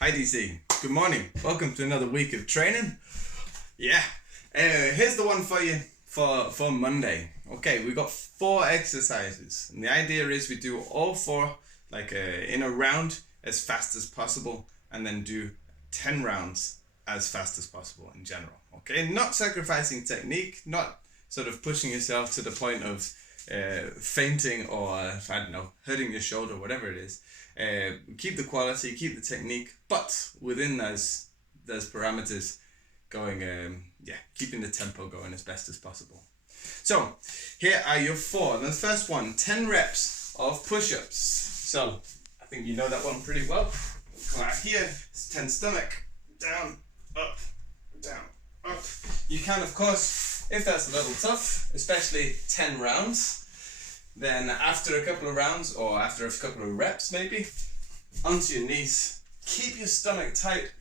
Hi DC, good morning. Welcome to another week of training. Yeah, here's the one for you for Monday. Okay, we got 4 exercises, and the idea is we do all 4 in a round as fast as possible, and then do 10 rounds as fast as possible in general. Okay, not sacrificing technique, not sort of pushing yourself to the point of fainting or I don't know, hurting your shoulder, whatever it is. Keep the quality, keep the technique, but within those parameters, going keeping the tempo going as best as possible. So here are your 4. The first one, 10 reps of push-ups. So I think you know that one pretty well. Come out here, it's 10 stomach, down, up, down, up. You can, of course, if that's a little tough, especially 10 rounds, then after a couple of rounds, or after a couple of reps maybe, onto your knees. Keep your stomach tight,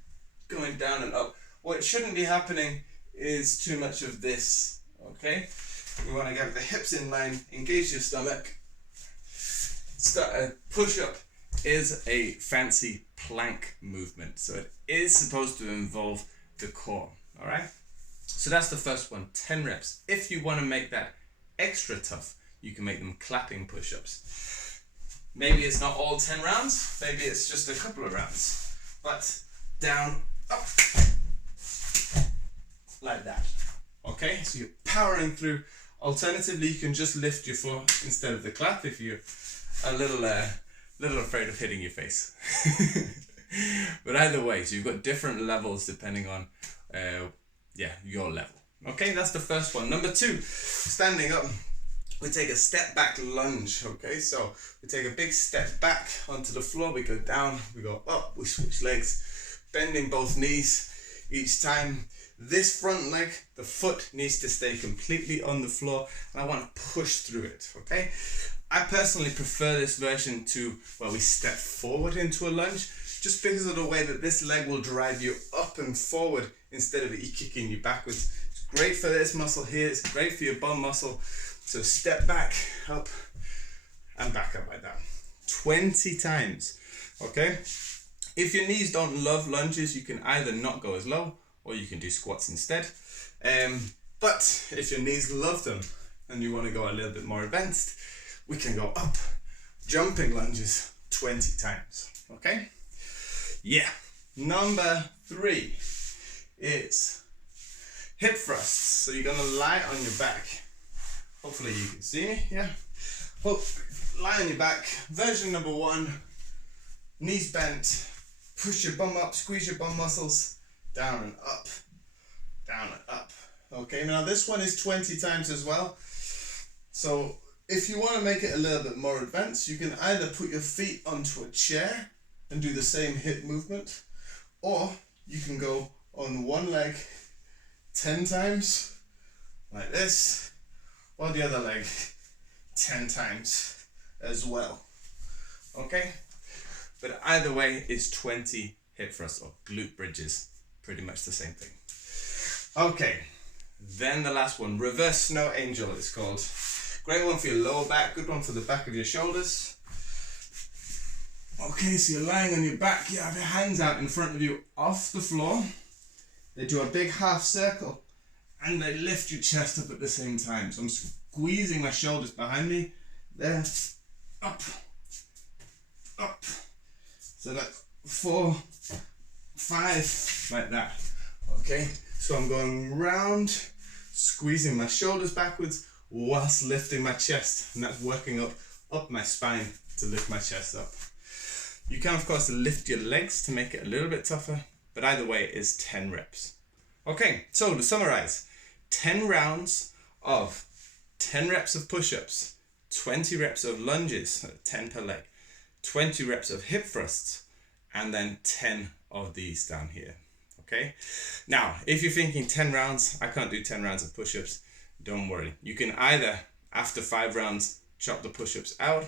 going down and up. What shouldn't be happening is too much of this, okay? We want to get the hips in line, engage your stomach. Start a push-up is a fancy plank movement, so it is supposed to involve the core, all right? So that's the first one, 10 reps. If you want to make that extra tough, you can make them clapping push-ups. Maybe it's not all 10 rounds, maybe it's just a couple of rounds, but down, up, like that. Okay, so you're powering through. Alternatively, you can just lift your foot instead of the clap if you're a little afraid of hitting your face. But either way, so you've got different levels depending on your level. Okay, that's the first one. Number 2, standing up. We take a step back lunge, okay? So we take a big step back onto the floor, we go down, we go up, we switch legs, bending both knees each time. This front leg, the foot needs to stay completely on the floor, and I want to push through it, okay? I personally prefer this version to where we step forward into a lunge, just because of the way that this leg will drive you up and forward instead of it kicking you backwards. It's great for this muscle here, it's great for your bum muscle. So step back, up, and back up like that. 20 times, okay? If your knees don't love lunges, you can either not go as low, or you can do squats instead. But if your knees love them, and you want to go a little bit more advanced, we can go up, jumping lunges 20 times, okay? Yeah. Number 3 is hip thrusts. So you're gonna lie on your back. Hopefully you can see me, yeah? Well, lie on your back. Version number 1, knees bent, push your bum up, squeeze your bum muscles, down and up, down and up. Okay, now this one is 20 times as well. So if you want to make it a little bit more advanced, you can either put your feet onto a chair and do the same hip movement, or you can go on one leg 10 times, like this, or the other leg 10 times as well, okay? But either way, it's 20 hip thrusts or glute bridges, pretty much the same thing. Okay, then the last one, reverse snow angel it's called. Great one for your lower back, good one for the back of your shoulders. Okay, so you're lying on your back, you have your hands out in front of you off the floor. They do a big half circle, and they lift your chest up at the same time. So I'm squeezing my shoulders behind me, there, up, up. So like 4, 5, like that, okay? So I'm going round, squeezing my shoulders backwards whilst lifting my chest, and that's working up my spine to lift my chest up. You can, of course, lift your legs to make it a little bit tougher, but either way, it's 10 reps. Okay, so to summarize, 10 rounds of 10 reps of push-ups, 20 reps of lunges, 10 per leg, 20 reps of hip thrusts, and then 10 of these down here, okay? Now, if you're thinking 10 rounds, I can't do 10 rounds of push-ups, don't worry. You can either, after 5 rounds, chop the push-ups out,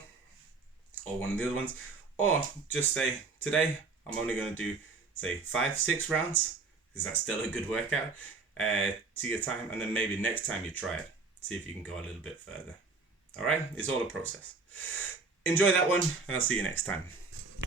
or one of the other ones, or just say, today, I'm only gonna do, say, 5, 6 rounds, because that's still a good workout, to your time, and then maybe next time you try it, see if you can go a little bit further. All right, it's all a process. Enjoy that one, and I'll see you next time.